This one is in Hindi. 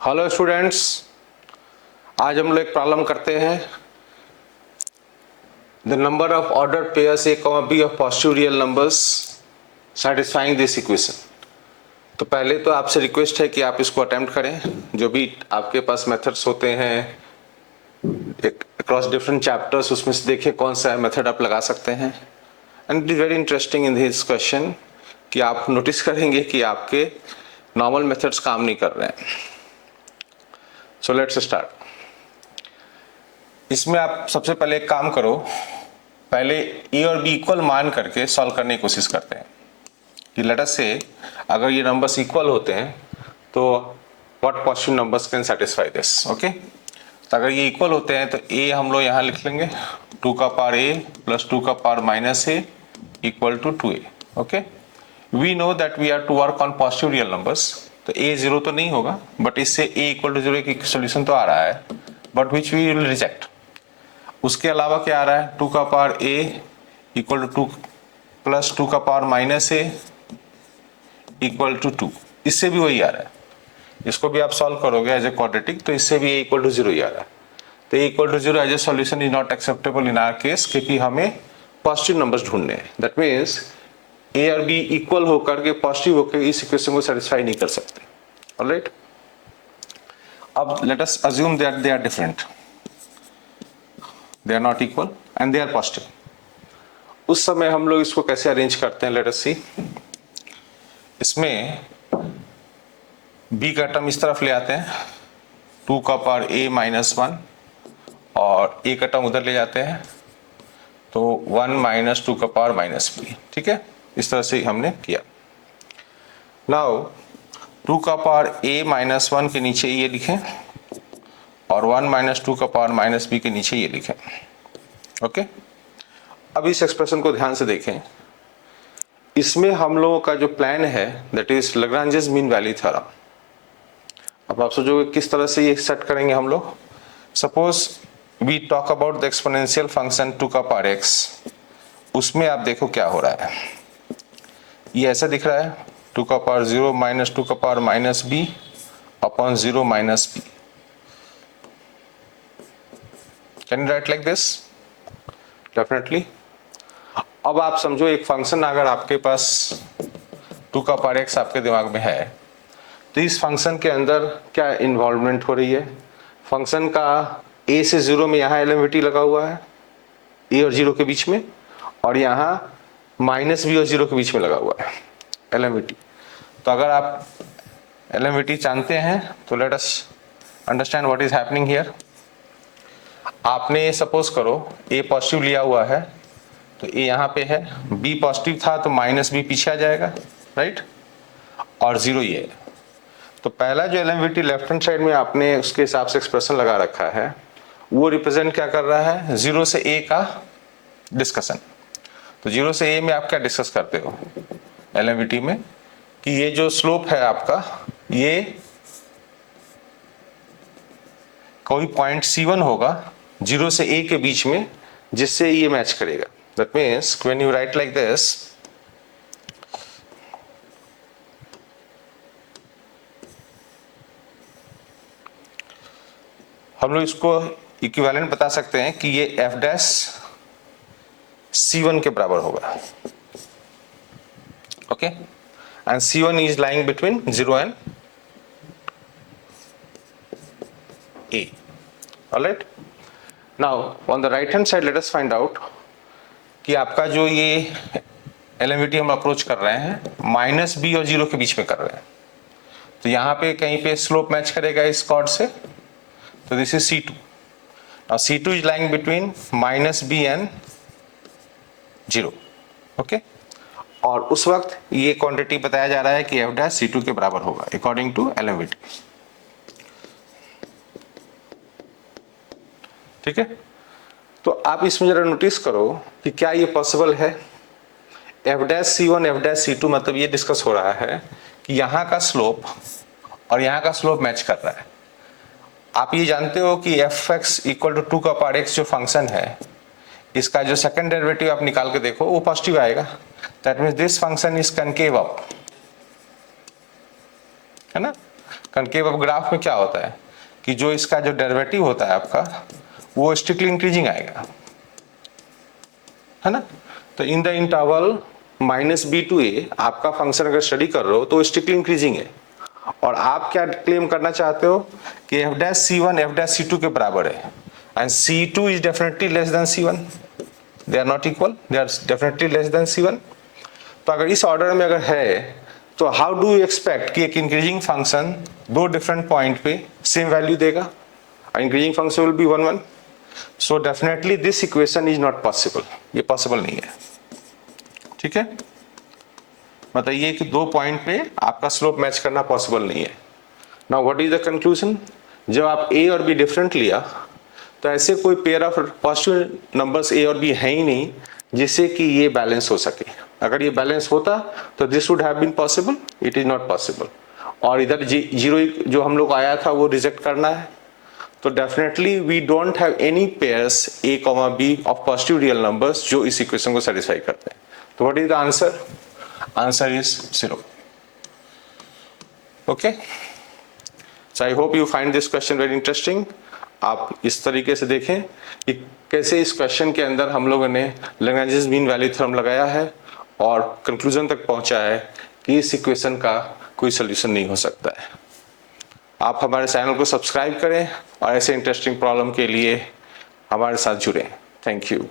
हेलो स्टूडेंट्स, आज हम लोग एक प्रॉब्लम करते हैं। The number of order pairs a comma b of positive real numbers satisfying this equation. तो पहले तो आपसे रिक्वेस्ट है कि आप इसको अटेम्प्ट करें। जो भी आपके पास मेथड्स होते हैं अक्रॉस डिफरेंट चैप्टर्स, उसमें से देखिए कौन सा मेथड आप लगा सकते हैं। And it is very interesting in this question कि आप नोटिस करेंगे कि आपके नॉर्मल मेथड्स काम नहीं कर रहे हैं। So let's start. इसमें आप सबसे पहले एक काम करो, पहले ए और बी इक्वल मान करके सॉल्व करने की कोशिश करते हैं कि लेट अस से अगर ये नंबर्स इक्वल होते हैं तो what positive numbers can satisfy this. Okay, तो अगर ये इक्वल होते हैं तो ए हम लोग यहाँ लिख लेंगे 2 का पावर ए प्लस 2 का power minus a equal to 2a। Okay, we know that we are to work on positive real numbers, तो ए जीरो तो नहीं होगा, बट इससे ए इक्वल टू जीरो की सोल्यूशन तो आ रहा है, but which we will reject. उसके अलावा क्या आ रहा है, 2 का power a equal to 2 plus 2 का power minus a equal to 2, इससे भी वही आ रहा है। इसको भी आप सॉल्व करोगे एज ए क्वाड्रेटिक तो इससे भी a इक्वल टू जीरो ही आ रहा है। तो a equal to zero as a solution is not acceptable in our case, क्योंकि हमें पॉजिटिव नंबर्स ढूंढने हैं। दैट मीन्स a और b इक्वल होकर के पॉजिटिव होकर इस इक्वेशन को सेटिस्फाई नहीं कर सकते। ऑलराइट, अब let us assume that they are different, they are not equal and they are positive। उस समय हम लोग इसको कैसे अरेंज करते हैं, लेट अस सी। इसमें b का टर्म इस तरफ ले आते हैं, 2 का पावर a माइनस 1, और a का टर्म उधर ले जाते हैं तो 1 माइनस 2 का पावर माइनस b। ठीक है, इस तरह से हमने किया। नाउ 2 का पावर a माइनस 1 के नीचे ये लिखें और 1 माइनस 2 का पावर माइनस b के नीचे ये लिखें। ओके, अब इस एक्सप्रेशन को ध्यान से देखें। इसमें हम लोगों का जो प्लान है that is Lagrange's mean value theorem. अब आप सोचोगे किस तरह से ये सेट करेंगे हम लोग। Suppose we talk about the exponential function 2 का पावर x, उसमें आप देखो क्या हो रहा है। ये ऐसा दिख रहा है 2 का पावर 0 माइनस 2 का power minus b upon 0 minus b। Can you right like this? Definitely. अब आप समझो एक फंक्शन अगर आपके पास 2 का पावर x आपके दिमाग में है, तो इस फंक्शन के अंदर क्या इन्वॉल्वमेंट हो रही है। फंक्शन का a से 0 में यहाँ एलिमेंट्री लगा हुआ है a और 0 के बीच में, और यहाँ माइनस b और 0 के बीच में लगा हुआ है एलिमेंट्री। तो अगर आप एलिमेंट्री जानते हैं तो let us understand what is happening here. आपने सपोज करो a पॉजिटिव लिया हुआ है तो a यहाँ पे है, b पॉजिटिव था तो माइनस b पीछे आ जाएगा, राइट, और 0 ये है। तो पहला जो एलिमेंट्री लेफ्ट हैंड साइड में आपने उसके हिसाब से एक्सप्रेशन लगा रखा है वो रिप्रेजेंट क्या कर रहा है, 0 से a का डिस्कशन। तो 0 से a में आप क्या डिस्कस करते हो एलिमेंट्री में कि ये जो स्लोप है आपका, ये कोई पॉइंट C1 होगा 0 से a के बीच में जिससे ये मैच करेगा। That means when you right like this, हम लोग इसको इक्विवेलेंट बता सकते हैं कि ये f डैश C1 के बराबर होगा। Okay, and C1 is lying between 0 and a। Alright, now on the right hand side let us find out कि आपका जो ये एलिमेंट्री हम अप्रोच कर रहे हैं माइनस b और 0 के बीच में कर रहे हैं, तो यहाँ पे कहीं पे स्लोप मैच करेगा इस कॉर्ड से, तो this is C2। Now C2 is lying between minus b and 0। Okay, और उस वक्त ये क्वांटिटी बताया जा रहा है कि f डैश C2 के बराबर होगा अकॉर्डिंग टू एलिमेंट्री। ठीक है, तो आप इसमें जरा नोटिस करो कि क्या ये पॉसिबल है। f dash C1 f dash C2 मतलब ये डिस्कस हो रहा है कि यहाँ का स्लोप और यहाँ का स्लोप मैच कर रहा है। आप ये जानते हो कि fx इक्वल टू 2 का पावर x जो फंक्शन है, इसका जो सेकंड डेरिवेटिव आप निकाल के देखो वो पॉजिटिव आएगा। That means this function is concave up, है ना। कनकेव ऑफ ग्राफ में क्या होता है कि जो इसका जो डेरिवेटिव होता है आपका वो स्ट्रिक्टली इंक्रीजिंग आएगा, है ना। तो in the interval -b to a आपका फंक्शन अगर स्टडी कर रहे हो तो स्ट्रिक्टली इंक्रीजिंग है, और आप क्या क्लेम करना चाहते हो कि f'(c1) f'(c2) के बराबर है, and c2 is definitely less than c1, they are not equal, they are definitely less than c1। तो अगर इस ऑर्डर में अगर है तो हाउ डू यू एक्सपेक्ट कि एक इंक्रीजिंग फंक्शन दो डिफरेंट पॉइंट पे सेम वैल्यू देगा, increasing function will be 1 1। So definitely this equation is not possible, ये पॉसिबल नहीं है, ठीक है। बताइए कि दो पॉइंट पे आपका स्लोप मैच करना पॉसिबल नहीं है। Now what is the conclusion, जब आप a और b डिफरेंट लिया तो ऐसे कोई pair of positive numbers a और b है ही नहीं जिससे कि ये बैलेंस हो सके। अगर ये बैलेंस होता तो this would have been possible, it is not possible. और इधर जीरो जो हम लोग आया था वो रिजेक्ट करना है, तो definitely we don't have any pairs a, b of positive real numbers जो इस इक्वेशन को सेटिस्फाई करते हैं। तो what is the answer, answer is 0। Okay, so I hope you find this question very interesting. आप इस तरीके से देखें कि कैसे इस क्वेश्चन के अंदर हम लोगों ने लैग्रेंज मीन वैल्यू थ्योरम लगाया है और कंक्लूजन तक पहुंचा है कि इस इक्वेशन का कोई सोल्यूशन नहीं हो सकता है। आप हमारे चैनल को सब्सक्राइब करें और ऐसे इंटरेस्टिंग प्रॉब्लम के लिए हमारे साथ जुड़ें। Thank you.